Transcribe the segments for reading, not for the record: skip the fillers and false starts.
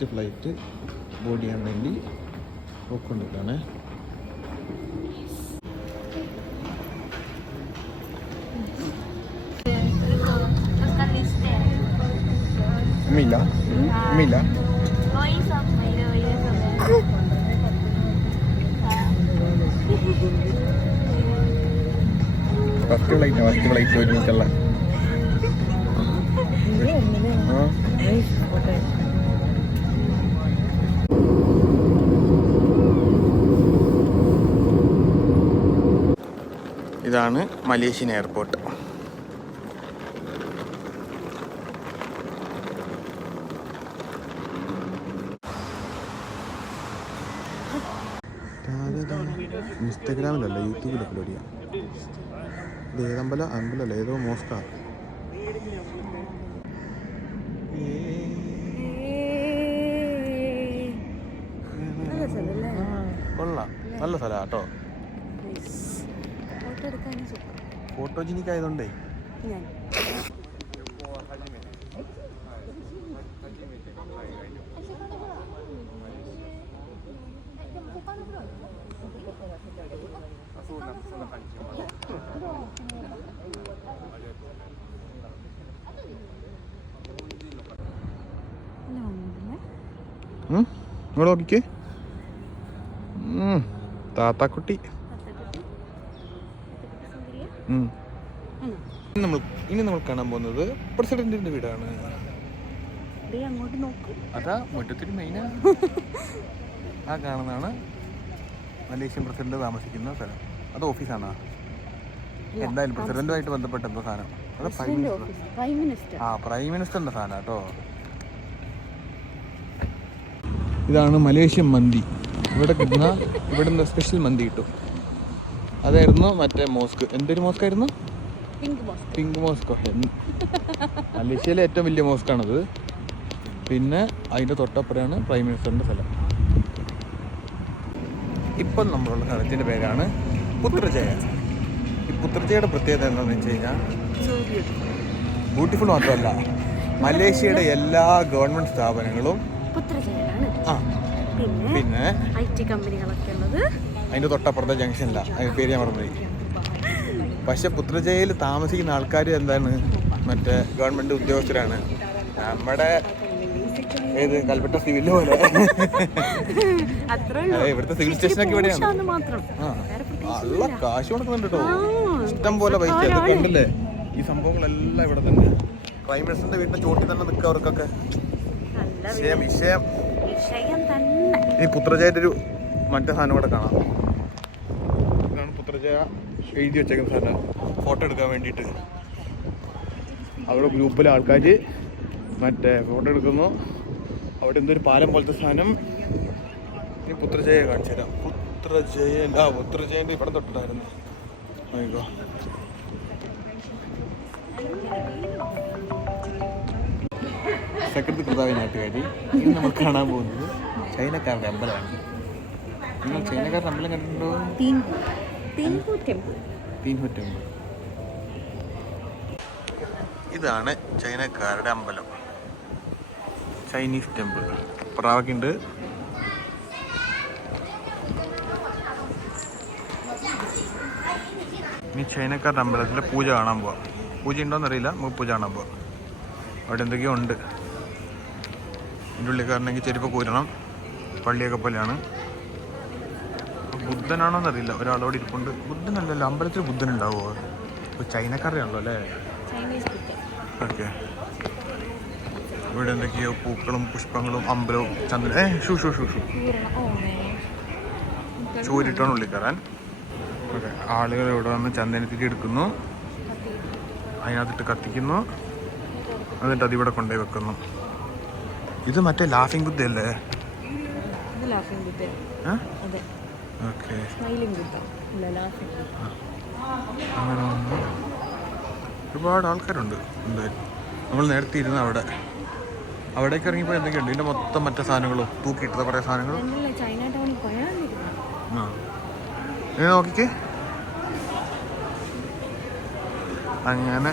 Next flight board ചെയ്യാൻ വേണ്ടി പോയിക്കൊണ്ടിരിക്കുകയാണ്. ഉമ്മയില്ല ഉമ്മയില്ല ഫസ്റ്റ് ഫ്ലൈറ്റ് ഒരുമിച്ചുള്ള ഇതാണ് മലേഷ്യൻ എയർപോർട്ട്. ഇൻസ്റ്റഗ്രാമിലല്ല യൂട്യൂബിൽ അപ്ലോഡ് ചെയ്യാം. ഇത് അമ്പലമല്ല ഏതോ മോസ്കാ. കൊള്ളാം, നല്ല സ്ഥലമാണ് കേട്ടോ. ഫോട്ടോജനിക് ആയതുകൊണ്ടേ. ഇങ്ങോട്ട് നോക്കിക്കേ, താത്താക്കുട്ടി. ഇനി നമ്മൾ കാണാൻ പോകുന്നത് പ്രസിഡന്റിന്റെ വീടാണ്. അതാ മുറ്റത്തിന് മെയിനാ. ആ കാണുന്നതാണ് മലേഷ്യൻ പ്രസിഡന്റ് താമസിക്കുന്ന സ്ഥലം. അത് ഓഫീസാണോ? എന്തായാലും പ്രസിഡന്റുമായിട്ട് ബന്ധപ്പെട്ട എന്തോ സാധനം. അത് പ്രൈം മിനിസ്റ്ററിന്റെ സാധനം കേട്ടോ. ഇതാണ് മലേഷ്യൻ മന്തി. ഇവിടെ കിട്ടുന്ന ഇവിടുന്ന് സ്പെഷ്യൽ മന്തി കിട്ടും. അതായിരുന്നു മറ്റേ മോസ്ക്. എന്തൊരു മോസ്ക് ആയിരുന്നു? Pink Moscow. മലേഷ്യയിലെ ഏറ്റവും വലിയ മോസ്കാണത്. പിന്നെ അതിൻ്റെ തൊട്ടപ്പുറമാണ് പ്രൈം മിനിസ്റ്ററിൻ്റെ സ്ഥലം. ഇപ്പം നമ്മളുള്ള സ്ഥലത്തിൻ്റെ പേരാണ് പുത്രജയ. ഈ പുത്രജയയുടെ പ്രത്യേകത എന്താണെന്ന് വെച്ച് കഴിഞ്ഞാൽ ബ്യൂട്ടിഫുൾ മാത്രമല്ല, മലേഷ്യയുടെ എല്ലാ ഗവൺമെൻറ് സ്ഥാപനങ്ങളും പിന്നെ അതിൻ്റെ തൊട്ടപ്പുറത്തെ ജംഗ്ഷനില്ല, അതിൻ്റെ പേര് ഞാൻ മറന്നുപോയി. പക്ഷെ പുത്രജയയിൽ താമസിക്കുന്ന ആൾക്കാർ എന്താണ്, മറ്റേ ഗവൺമെൻറ് ഉദ്യോഗസ്ഥരാണ്. നമ്മുടെ ഏത് കൽപ്പറ്റ സിവില് പോലെ ഇവിടുത്തെ സിവിൽ സ്റ്റേഷനൊക്കെ ഇവിടെയാണ്. നല്ല കാശ് കൊടുക്കുന്നുണ്ട് കേട്ടോ, ഇഷ്ടം പോലെ പൈസ. അതൊക്കെ ഉണ്ടല്ലേ, ഈ സംഭവങ്ങളെല്ലാം ഇവിടെ തന്നെ. പ്രൈം മിനിസ്റ്ററിന്റെ വീടിന്റെ ചോട്ടിൽ തന്നെ നിൽക്കുക അവർക്കൊക്കെ. വിഷയം ഈ പുത്രജയുടെ ഒരു മറ്റേ സാധനം കൂടെ കാണാം. ഇതാണ് പുത്രജയ എഴുതി വെച്ചേക്കുന്ന സാധനം, ഫോട്ടോ എടുക്കാൻ വേണ്ടിയിട്ട്. അവിടെ ഗ്രൂപ്പിലെ ആൾക്കാർ മറ്റേ ഫോട്ടോ എടുക്കുന്നു. അവിടെ എന്തൊരു പാലം പോലത്തെ സാധനം. ഈ പുത്രജയ കാണിച്ചു തരാം. പുത്രജയൻ്റെ ഇവിടെ തൊട്ടിട്ടായിരുന്നു. ആയിക്കോ, സകൃത് കൃതാവി നാട്ടുകാരി. ഇന്ന് നമ്മൾ കാണാൻ പോകുന്നത് ചൈനക്കാരുടെ അമ്പലമാണ്. നിങ്ങൾ ചൈനക്കാരുടെ അമ്പലം കണ്ടിട്ടുണ്ടോ? തീൻഹു ടെമ്പിൾ. ഇതാണ് ചൈനക്കാരുടെ അമ്പലം, ചൈനീസ് ടെമ്പിൾ. പ്രാവൊക്കെയുണ്ട്. ഇനി ചൈനക്കാരുടെ അമ്പലത്തിലെ പൂജ കാണാൻ പോവാം. പൂജ ഉണ്ടോയെന്നറിയില്ല, നമുക്ക് പൂജ കാണാൻ പോവാം. അവിടെ എന്തൊക്കെയോ ഉണ്ട്. ഇതിൻ്റെ ഉള്ളിൽ കയറണമെങ്കിൽ ചെരുപ്പ് കൂരണം. പള്ളിയൊക്കെ പോലെയാണ്. ബുദ്ധനാണോന്നറിയില്ല, ഒരാളോട് ഇരിപ്പുണ്ട്. ബുദ്ധനല്ലല്ലോ, അമ്പലത്തിൽ ബുദ്ധൻ ഉണ്ടാവുമോ? ഇപ്പോൾ ചൈനക്കാരുടെ ആണല്ലോ അല്ലേ? ഓക്കെ. ഇവിടെ എന്തൊക്കെയോ പൂക്കളും പുഷ്പങ്ങളും അമ്പലവും ചന്ദ്രൻ ചൂരിട്ടാണ് ഉള്ളിൽ കയറാൻ. ഓക്കെ. ആളുകൾ ഇവിടെ വന്ന് ചന്ദനത്തിരി എടുക്കുന്നു, അതിനകത്തിട്ട് കത്തിക്കുന്നു, എന്നിട്ട് അതിവിടെ കൊണ്ടുപോയി വെക്കുന്നു. ഇത് മറ്റേ ലാഫിംഗ് ബുദ്ധയല്ലേ? ഓക്കെ. അങ്ങനെ ഒരുപാട് ആൾക്കാരുണ്ട്. എന്തായാലും നമ്മൾ നേരത്തെ ഇരുന്ന് അവിടേക്ക് ഇറങ്ങിയപ്പോൾ എന്തൊക്കെയുണ്ട്, ഇതിൻ്റെ മൊത്തം മറ്റേ സാധനങ്ങളും തൂക്കിയിട്ടത് കുറേ സാധനങ്ങളും. നോക്കിക്കേ. അങ്ങനെ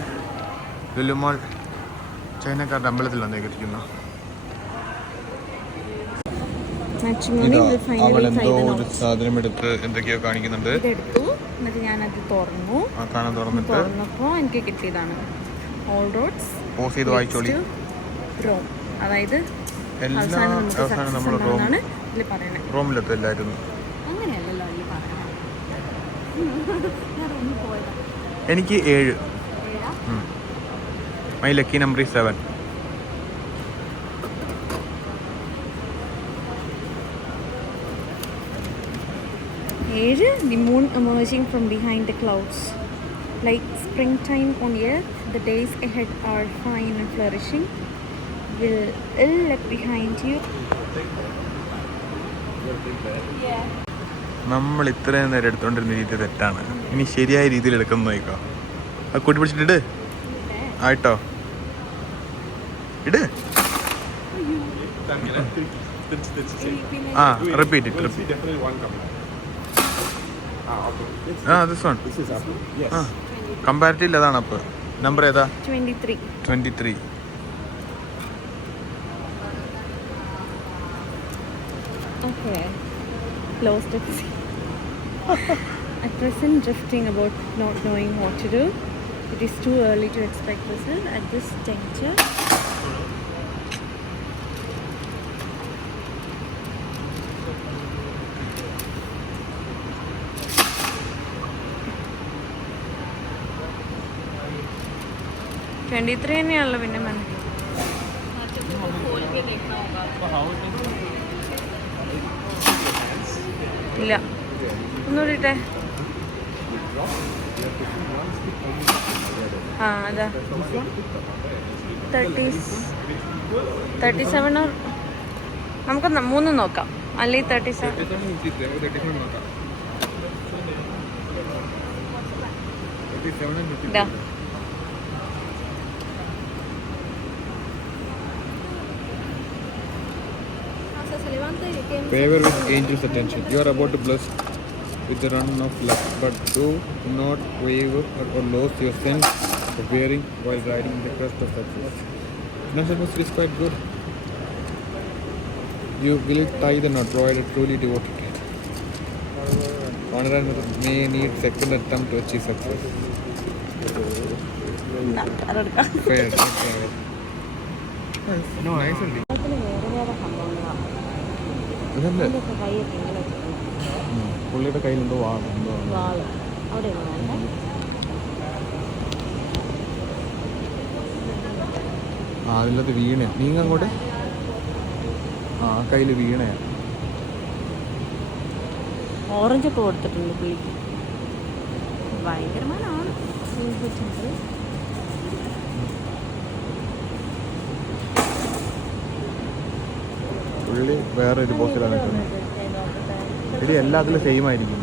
ലുലുമാൾ ചൈനക്കാരുടെ അമ്പലത്തിൽ വന്നേക്കിരിക്കുന്നു. അവളെന്തോ ഒരു സാധനം എടുത്ത് എന്തൊക്കെയോ കാണിക്കുന്നുണ്ട്. ഇതെടുത്തു, എന്നിട്ട് ഞാനത് തുറന്നപ്പോൾ എനിക്ക് കിട്ടിയതാണ് ഓൾ റോഡ്സ് റോം. അതായത് അവസാനം നമ്മൾ റോമിലെത്തല്ലായിരുന്നു. അങ്ങനെയല്ലല്ലോ ഈ പറയണത്. എനിക്ക് 7. My lucky number 7. The moon emerging from behind the clouds. Like springtime on earth, the days ahead are fine and flourishing. Will ill left behind you. നമ്മൾ ഇത്രയും നേരം എടുത്തോണ്ടിരുന്ന രീതി തെറ്റാണ്. ഇനി ശരിയായ രീതിയിൽ എടുക്കുന്ന നോക്കാം. അത് കൂട്ടി പിടിച്ചിട്ട് ആയിട്ടോ ഇട്. Repeat it. This one. Comparative അതാണ്. അപ്പോൾ നമ്പർ ഏതാ? 23. Okay. Lost at sea. At present, drifting about not knowing what to do. It is too early to expect result at this juncture. തന്നെയാണല്ലോ പിന്നെ ഇല്ല ഒന്നുകൂടിട്ടെ. അതാ 37 നമുക്ക് 3 നോക്കാം. അല്ലെങ്കിൽ 37 ഇതാ. Favor with angel's attention. You are about to bless with the run of luck, but do not waver or lose your sense of bearing while riding the crest of success. Financial is quite good. You will tie the knot, provided truly devoted. Honor and may need second attempt to achieve success. Fair. No, nice. പുള്ളിയുടെ കയ്യിലെന്തോ അതിലത് വീണയാ. നീങ്ങ അങ്ങോട്ട്. കയ്യിൽ വീണയാ. Orange ഒക്കെ കൊടുത്തിട്ടുണ്ട് പുള്ളിക്ക്. ഭയങ്കരമാനാണ്. പുള്ളി വേറൊരു പോസ്റ്റിലാണ് നിൽക്കുന്നത്. ഇത് എല്ലാത്തിലും സെയിം ആയിരിക്കും.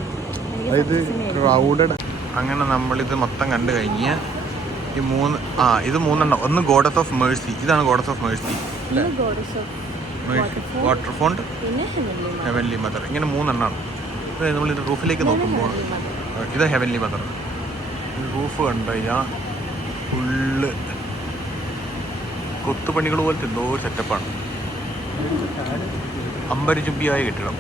അതായത് ക്രൗഡഡ്. അങ്ങനെ നമ്മളിത് മൊത്തം കണ്ടു കഴിഞ്ഞ് ഈ 3 ഇത് 3 ഒന്ന് ഗോഡസ് ഓഫ് മേഴ്സി. ഇതാണ് ഗോഡസ് ഓഫ് മേഴ്സി അല്ലേ? Water font, heavenly mother. ഇങ്ങനെ 3 എണ്ണമാണ്. നമ്മളിത് റൂഫിലേക്ക് നോക്കുമ്പോൾ ഇത് ഹെവൻലി മദർ. റൂഫ് കണ്ടു കഴിഞ്ഞാൽ ഫുള്ള് കൊത്തുപണികൾ പോലത്തെ എന്തോ ഒരു സെറ്റപ്പാണ്. അമ്പരചുംബിയായ കെട്ടിടം.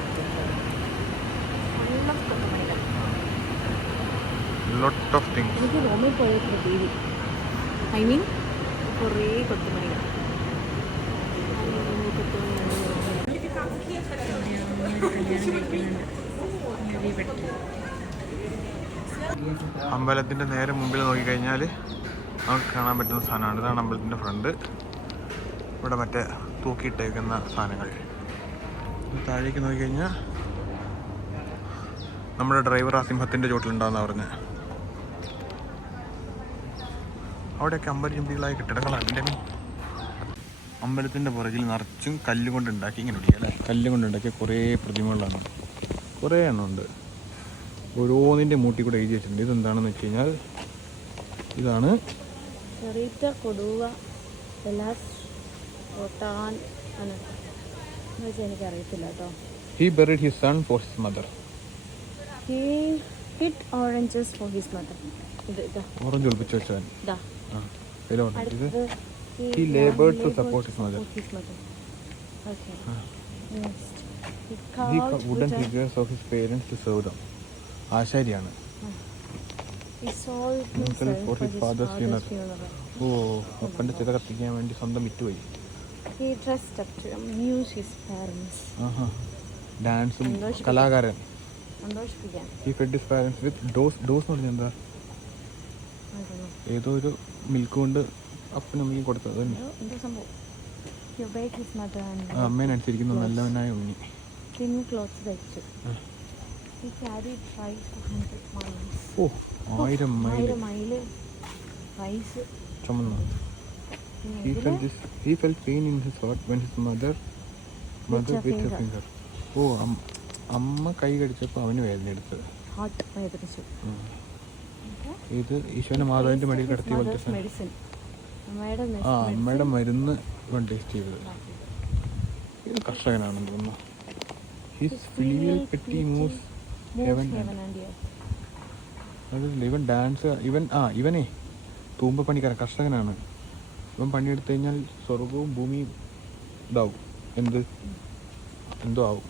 Lot of things. എനിക്ക് റോമിൽ പോയപ്പോൾ പേടി. കുറേ കൊത്തുപണികൾ. അമ്പലത്തിൻ്റെ നേരെ മുമ്പിൽ നോക്കിക്കഴിഞ്ഞാൽ നമുക്ക് കാണാൻ പറ്റുന്ന സാധനമാണ്. ഇതാണ് അമ്പലത്തിൻ്റെ ഫ്രണ്ട്. ഇവിടെ മറ്റേ തൂക്കിയിട്ടേക്കുന്ന സാധനങ്ങൾ. താഴേക്ക് നോക്കിക്കഴിഞ്ഞാൽ നമ്മുടെ ഡ്രൈവർ ആ സിംഹത്തിൻ്റെ ചോട്ടിലുണ്ടാകുന്ന പറഞ്ഞ്. അവിടെയൊക്കെ അമ്പരചുംബികളായ കെട്ടിടങ്ങളാണ്. അമ്പലത്തിൻ്റെ പുറകിൽ നിറച്ചും കല്ലുകൊണ്ടുണ്ടാക്കി ഇങ്ങനെ ഒടിക്കുക അല്ലേ? കല്ലുകൊണ്ടുണ്ടാക്കിയ കുറേ പ്രതിമകളാണ്. കുറേ എണ്ണമുണ്ട്. ഓരോന്നിൻ്റെ മൂട്ടി കൂടെ എഴുതി വെച്ചിട്ടുണ്ട്. ഇതെന്താണെന്ന് വെച്ച് കഴിഞ്ഞാൽ ഇതാണ് എനിക്കറിയത്തില്ല കേട്ടോ. He buried his son for his mother. He hid oranges for his mother. Orange ഒളിപ്പിച്ച് വെച്ചവൻ. അടുത്തത് He labored to support his mother. Okay. Next. He He carved wooden with a... figures of his parents to serve them. ആശാരിയാണ്. He sold Uncle himself for for his his father's father's funeral. funeral. ഓ അപ്പൻ്റെ ചിത കത്തിക്കാൻ വേണ്ടി സ്വന്തം വിറ്റുപോയി. He dressed up to amuse his parents. ആഹാ ഡാൻസും സന്തോഷിപ്പിക്കാൻ. കലാകാരൻ. സന്തോഷിപ്പിക്കാൻ. He fed his parents with dose എന്ന് പറഞ്ഞാൽ എന്താ? ഏതോ ഒരു മിൽക്ക് കൊണ്ട് അപ്പനും അമ്മയ്ക്കും കൊടുത്തത്. എന്തോ സംഭവം. He obeyed his mother and അമ്മേനനുസരിക്കുന്ന നല്ലവനായ ഉണ്ണി. thin clothes ധരിച്ചു. He carried rice for 100 miles. ഓ 1000 മൈൽ റൈസ് ചുമന്നു. He felt pain in his heart when his mother bit her finger. ഓ അമ്മ കൈ കടിച്ചപ്പോൾ അവന് വേദന എടുത്തത്. ഹാർട്ട് വേദനിച്ചു. ഇത് ഈശോനെ മാതാവിൻ്റെ മടിയിൽ കിടത്തിയ പോലത്തെ മെഡിസിൻ. അമ്മയുടെ മരുന്ന് ഇവൻ ടേസ്റ്റ് ചെയ്തത്. ഇത് കർഷകനാണെന്ന് തോന്നുന്നു. His filial piety moves heaven and earth. അതല്ല ഇവൻ ഡാൻസ് ഇവനെ തൂമ്പ പണിക്കാരൻ കർഷകനാണ്. ഇവൻ പണിയെടുത്തു കഴിഞ്ഞാൽ സ്വർഗവും ഭൂമിയും ഇതാവും. എന്തോ ആവും.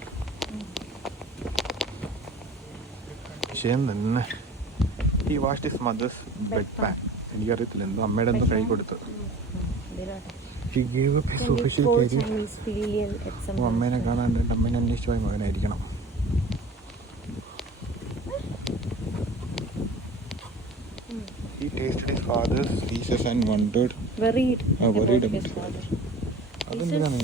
വിഷയം തന്നെ. He washed his mother's bed pan. എനിക്കറിയത്തില്ല എന്തോ അമ്മയുടെ എന്തോ കൈ കൊടുത്തത്. He gave up his official career. അമ്മേനെ കാണാണ്ട് അമ്മേനെ അന്വേഷിച്ചു പോയ മകനായിരിക്കണം. He tasted his father's pieces and wondered. Worried about his father. അതെന്തിനാണ്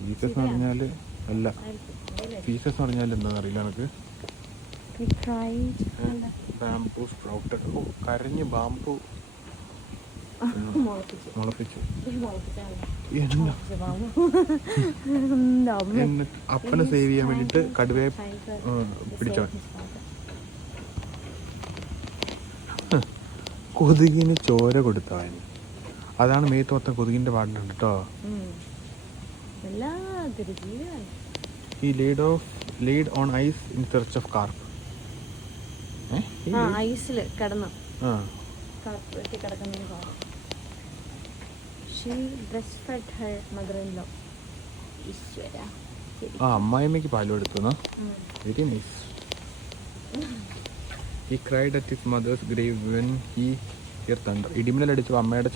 പീസസ് എന്ന് പറഞ്ഞാൽ അല്ല പീസസ് എന്ന് പറഞ്ഞാൽ എന്താണെന്ന് അറിയില്ല എനിക്ക്. Bamboo sprouted. ഓ കരഞ്ഞ് ബാംബു മുളപ്പിച്ചു. എന്നിട്ട് അപ്പനെ സേവ് ചെയ്യാൻ വേണ്ടിയിട്ട് കടുവയെ പിടിച്ചവൻ. കൊതുകിന് ചോര കൊടുത്തവൻ. അതാണ് മേത്ത് മൊത്തം കൊതുകിന്റെ പാടിലുണ്ട് കേട്ടോ. He laid on ice in search of carp. ഐസിൽ കിടന്നു. She breastfed her mother-in-law. അമ്മായിമ്മയ്ക്ക് പാലും എടുത്തു. Very nice. He cried at his mother's grave when he heard thunder. ഇടിമിന്നലടിച്ചു അമ്മയുടെ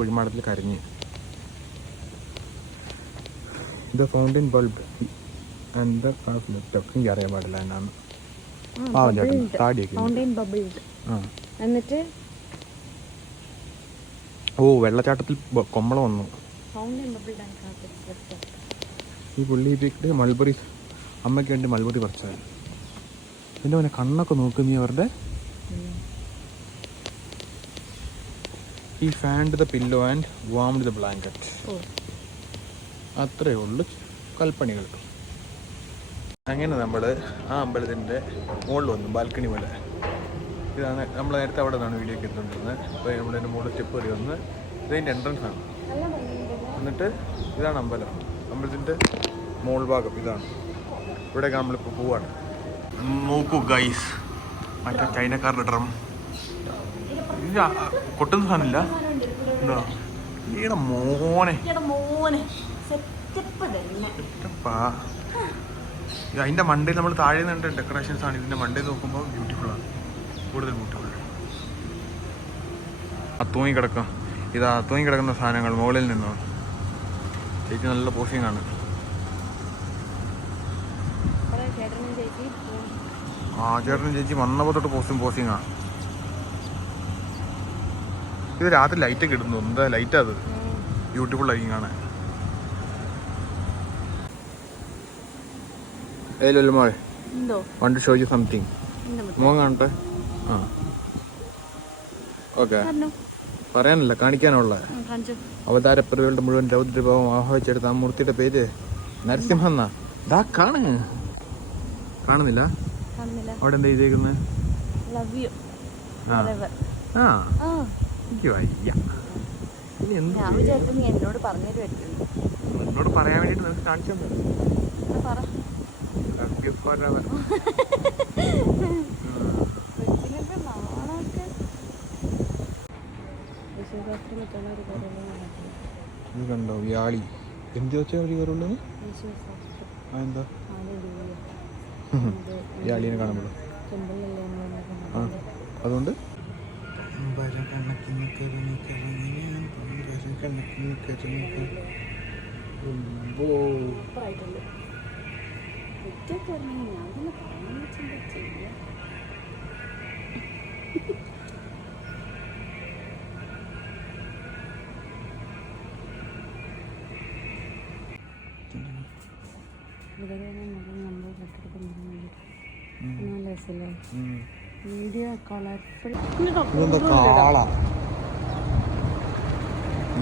കുഴിമാടത്തിൽ കരഞ്ഞ്. The fountain bulb and the calf looked up. എനിക്ക് അറിയാൻ പാടില്ല എന്നാണ്. എന്നിട്ട് വെള്ളച്ചാട്ടത്തിൽ കൊമ്മള വന്നു. ഈ പുള്ളിപ്പിക്ക് മൾബറി അമ്മയ്ക്ക് വേണ്ടി മൾബറി പറിച്ചത്. എൻ്റെ അവനെ കണ്ണൊക്കെ നോക്കും നീ അവരുടെ. He fanned the pillow and warmed the blanket. അത്രയേ ഉള്ളൂ കൽപ്പണികൾ. അങ്ങനെ നമ്മൾ ആ അമ്പലത്തിൻ്റെ മുകളിൽ വന്നു. ബാൽക്കണി പോലെ ഇതാണ്. നമ്മൾ നേരത്തെ അവിടെ നിന്നാണ് വീഡിയോ ഒക്കെ എടുത്തുകൊണ്ടിരുന്നത്. അപ്പോൾ നമ്മളതിൻ്റെ മുകളിൽ സ്റ്റെപ്പ് കയറി വന്ന് ഇതിൻ്റെ എൻട്രൻസ് ആണ്. എന്നിട്ട് ഇതാണ് അമ്പലം. അമ്പലത്തിൻ്റെ മുകൾ ഭാഗം ഇതാണ്. ഇവിടെയൊക്കെ നമ്മളിപ്പോൾ പോവാണ്. നോക്കൂ ഗൈസ്, മറ്റേ ചൈനക്കാരുടെ ഡ്രം. ഇത് കൊട്ടുന്ന സാധനമില്ല. ഉണ്ടോ ഈടെ മോനെ അതിൻ്റെ മണ്ടയിൽ നമ്മൾ താഴെ നിന്നിട്ട് ഡെക്കറേഷൻസ് ആണ്. ഇതിൻ്റെ മണ്ടയിൽ നോക്കുമ്പോൾ ബ്യൂട്ടിഫുള്ളാണ്, കൂടുതൽ ബ്യൂട്ടിഫുൾ. തൂങ്ങിക്കിടക്കാം. ഇതാ തൂങ്ങിക്കിടക്കുന്ന സാധനങ്ങൾ മുകളിൽ നിന്നോ. ചേച്ചി നല്ല പോസിങ് ആണ്. ചേട്ടനും ചേച്ചി വന്നപ്പോൾ തൊട്ട് പോസിങ്ങാ. ഇത് രാത്രി ലൈറ്റൊക്കെ ഇടുന്നു. എന്താ ലൈറ്റാ അത്, ബ്യൂട്ടിഫുൾ ആയിരിക്കും കാണാൻ. Want to show you something. മോൻ കാണട്ടെ. ഓക്കെ, പറയാനല്ല കാണിക്കാനുള്ള. അവതാരപ്പിറവികളുടെ മുഴുവൻ രൗദ്രഭാവം ആഹ്വാനിച്ചെടുത്ത ആ മൂർത്തിയുടെ പേര് നരസിംഹ എന്നാ. ദാ കാണുന്നില്ല അവിടെ എന്താ ചെയ്തേക്കുന്നത്? എനിക്ക് വയ്യ. എന്നോട് പറയാൻ വേണ്ടിട്ട് നിനക്ക് കാണിച്ചു തന്നെ. ഇത് കണ്ടോ വ്യാളി. എന്ത് വെച്ചാൽ വഴി കയറുള്ളൂ? എന്താ ഈ അളിയനെ കാണുമ്പോൾ ആ അതുകൊണ്ട്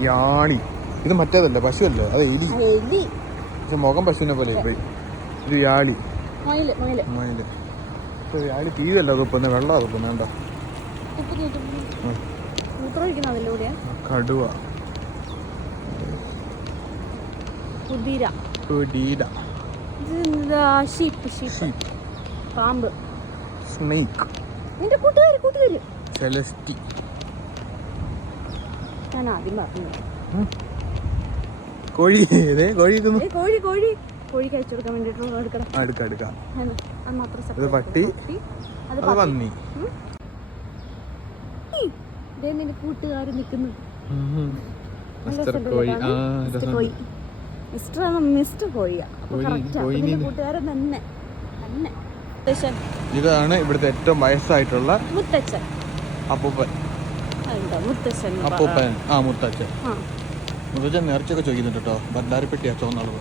യാണി. ഇത് മറ്റേതല്ല, പശുവല്ലേ, അത് എലി. പക്ഷെ മുഖം പശുവിനെ പോലെ പോയി. ഇത് യാളി, മയില്. യാളി തീയല്ല തുപ്പുന്ന, വെള്ളം തുപ്പുന്ന. വേണ്ട കടുവ, പാമ്പ്, സ്നേക്ക്, സെലസ്റ്റി. ഞാൻ ആദ്യം പറഞ്ഞു കോഴി. കോഴിക്ക് അയച്ചു കൊടുക്കാൻ വേണ്ടിട്ടുള്ള എടുക്കാം. ഇത് പട്ടി, അത് പന്നി. നിന്റെ കൂട്ടുകാര് നിൽക്കുന്നു. മിസ്റ്റർ കോഴി. മിസ്റ്റർ കോഴിയാ. കൂട്ടുകാരൻ തന്നെ. ഇതാണ് ഇവിടുത്തെ ഏറ്റവും വയസ്സായിട്ടുള്ള മുത്തച്ഛൻ. അപ്പൂപ്പൻ. മുത്തച്ഛൻ. മുത്തച്ഛൻ നേർച്ചയൊക്കെ ചോദിക്കുന്നുണ്ട് കേട്ടോ. ബദ്ധാരിപ്പെട്ടിയാ ചോന്നാള്.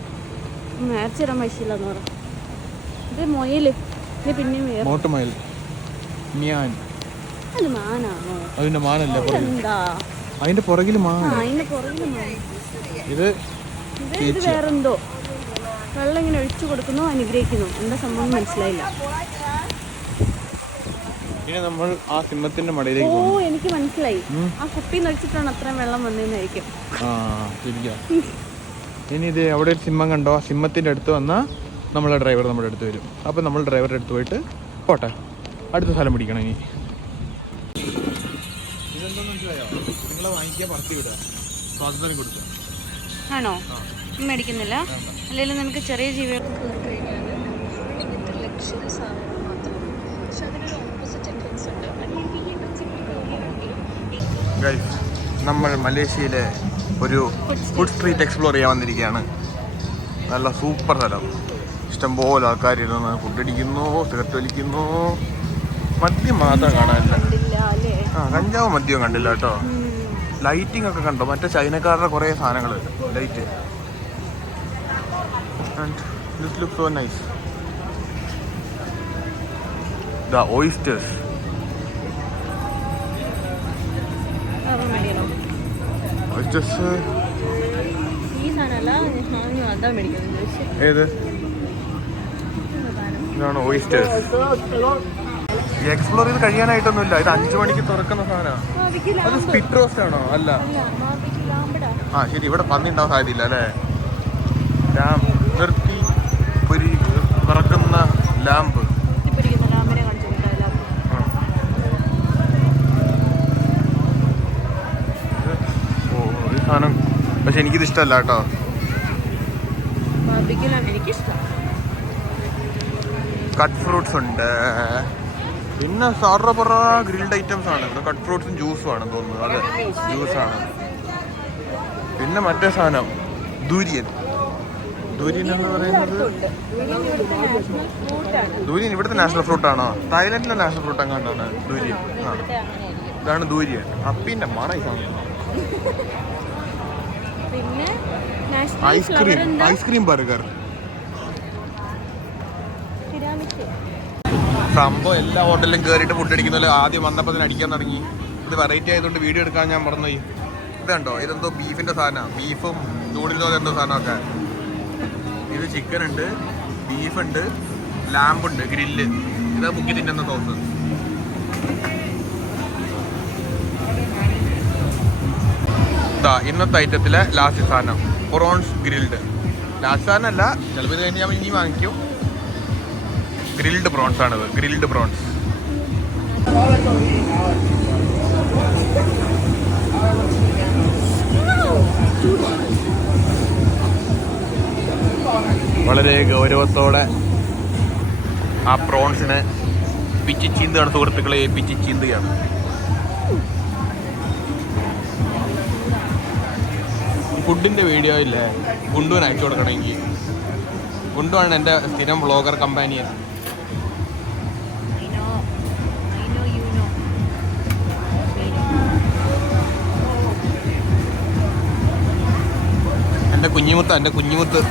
നേർച്ചയിടാൻ പൈസയില്ലെന്ന് പറ. ഇത് മൊയില്. ഇത് പിന്നെയും മോട്ടുമയിൽ. ഞാൻ അത് മാനാണോ? അതിന്റെ മാനല്ല, എന്താ അതിന്റെ പുറകില് മാൻ. ഇത് വേറെന്തോ വെള്ളം ഇങ്ങനെ ഒഴിച്ചു കൊടുക്കുന്നു, അനുഗ്രഹിക്കുന്നു. എന്താ സംഭവം മനസ്സിലായില്ല. ഇനി നമ്മൾ ആ സിംഹത്തിന്റെ മടയിലേക്ക്. ഓ എനിക്ക് മനസ്സിലായി. ആ കുപ്പിന്ന് ഒഴിച്ചിട്ടാണ് അത്രയും വെള്ളം വന്നതെന്നായിരിക്കും. ഇനി ഇത് അവിടെ ഒരു സിംഹം കണ്ടോ, ആ സിംഹത്തിന്റെ അടുത്ത് വന്നാൽ നമ്മളെ ഡ്രൈവർ നമ്മുടെ അടുത്ത് വരും. അപ്പൊ നമ്മൾ ഡ്രൈവറുടെ അടുത്ത് പോയിട്ട് പോട്ടെ, അടുത്ത സ്ഥലം പിടിക്കണം. ഇനി ഇതെന്താ മനസ്സിലായോ? നിങ്ങളെ വാങ്ങിക്കാൻ പറത്തി വിടുക, സ്വാതന്ത്ര്യം കൊടുക്കുക. ആണോ? മേടിക്കുന്നില്ല. അല്ലെങ്കിൽ നിനക്ക് ചെറിയ ജീവികൾ നമ്മൾ മലേഷ്യയിലെ ഒരു ഫുഡ് സ്ട്രീറ്റ് എക്സ്പ്ലോർ ചെയ്യാൻ വന്നിരിക്കുകയാണ്. നല്ല സൂപ്പർ സ്ഥലം. ഇഷ്ടംപോലെ ആൾക്കാരിരുന്ന് ഫുഡ് അടിക്കുന്നു, സിഗരറ്റ് വലിക്കുന്നു. മദ്യം മാത്രം കാണാനില്ല. കഞ്ചാവ് മദ്യവും കണ്ടില്ല കേട്ടോ. ലൈറ്റിംഗ് ഒക്കെ കണ്ടോ? മറ്റേ ചൈനക്കാരുടെ കുറേ സാധനങ്ങൾ light. This looks so nice. The oysters. Oysters. ഏത്? ഇതാണ് ഓയിസ്റ്റേഴ്സ്. എക്സ്പ്ലോർ ചെയ്ത് കഴിയാനായിട്ടൊന്നുമില്ല. ഇത് 5 മണിക്ക് തുറക്കുന്ന സാധനമാണ്. അത് സ്പിറ്റ് റോസ്റ്റ് ആണോ? അല്ല. ആ ശരി, ഇവിടെ പന്നി ഉണ്ടാവാൻ സാധ്യതയില്ല അല്ലേ? നിർത്തി പറക്കുന്ന ലാമ്പ്. ഓ ഈ സാധനം പക്ഷെ എനിക്കിത് ഇഷ്ടമല്ല കേട്ടോ. കട്ട് ഫ്രൂട്ട്സ് ഉണ്ട്, പിന്നെ സാറ ഗ്രിൽഡ് ഐറ്റംസ് ആണ്. ഇവിടെ കട്ട് ഫ്രൂട്ട്സും ജ്യൂസും ആണ് തോന്നുന്നത്. അതെ, ജ്യൂസാണ്. പിന്നെ മറ്റേ സാധനം ദൂര്യൻ. ദൂര്യൻ എന്ന് പറയുന്നത് ദൂര്യൻ ഇവിടുത്തെ നാഷണൽ ഫ്രൂട്ടാണോ? തായ്ലൻഡിലെ നാഷണൽ ഫ്രൂട്ട് എങ്ങാണ്ടാണ് ദൂര്യൻ. ആ ഇതാണ് ദൂര്യൻ. അപ്പിന്റെ മണം ഈ സാധനം. Ice cream burger. സംഭവം എല്ലാ ഹോട്ടലിലും കയറിയിട്ട് ഫുഡ് അടിക്കുന്നല്ലോ. ആദ്യം വന്നപ്പോൾ തന്നെ അടിക്കാൻ തുടങ്ങി. ഇത് വെറൈറ്റി ആയതുകൊണ്ട് വീഡിയോ എടുക്കാൻ ഞാൻ മറന്നുപോയി. ഇതുണ്ടോ, ഇതെന്തോ ബീഫിന്റെ സാധനമാണ്. ബീഫും നൂഡിൽസോ എന്തോ സാധനമൊക്കെ. ഇത് ചിക്കൻ ഉണ്ട്, ബീഫുണ്ട്, ലാമ്പുണ്ട്, ഗ്രില്ല്. ഇതാ മുക്കി തിന്നുന്ന സോസ്. ഇതാ ഇന്നത്തെ ഐറ്റത്തിലെ ലാസ്റ്റ് സാധനം പ്രോൺസ് ഗ്രിൽഡ്. ലാസ്റ്റ് സാധനം അല്ല, ചിലപ്പോൾ ഇത് കഴിഞ്ഞ് ഞാൻ ഇനി വാങ്ങിക്കും. ഗ്രിൽഡ് പ്രോൺസ് ആണിത്, ഗ്രിൽഡ് പ്രോൺസ്. വളരെ ഗൗരവത്തോടെ ആ പ്രോൺസിനെ പിച്ചി ചീന്തുകയാണ് സുഹൃത്തുക്കളെ, പിച്ചി ചീന്തുകയാണ്. ഫുഡിൻ്റെ വീഡിയോ ഇല്ലേ ഗുണ്ടുവിന് അയച്ചു കൊടുക്കണമെങ്കിൽ. ഗുണ്ടുവാണ് എൻ്റെ സ്ഥിരം വ്ളോഗർ കമ്പാനിയൻ. എൻ്റെ കുഞ്ഞുമുത്ത്, എൻ്റെ കുഞ്ഞുമുത്ത്.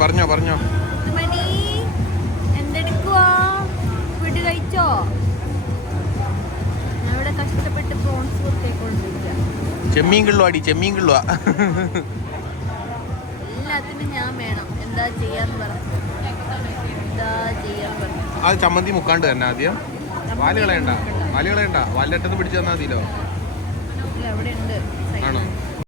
പറഞ്ഞോ പറഞ്ഞോ. എന്തെടുക്കുവാ? ഫുഡ് കഴിച്ചോ? ഇവിടെ കഷ്ടപ്പെട്ട് പ്രോൺസ് കൊടുത്തേക്കൊണ്ടിരിക്കുക. ചെമ്മീൻ കിള്ളുവാ അടി, ചെമ്മീൻ കിള്ളുവാ. എല്ലാത്തിനും ഞാൻ വേണം. എന്താ ചെയ്യാന്ന് പറ. അത് ചമ്മന്തി മുക്കാണ്ട് തന്നെ ആദ്യം. വാല് കളയണ്ട, വാലിൻ്റെ അറ്റത്ത് പിടിച്ചു തന്നാൽ മതിയല്ലോ.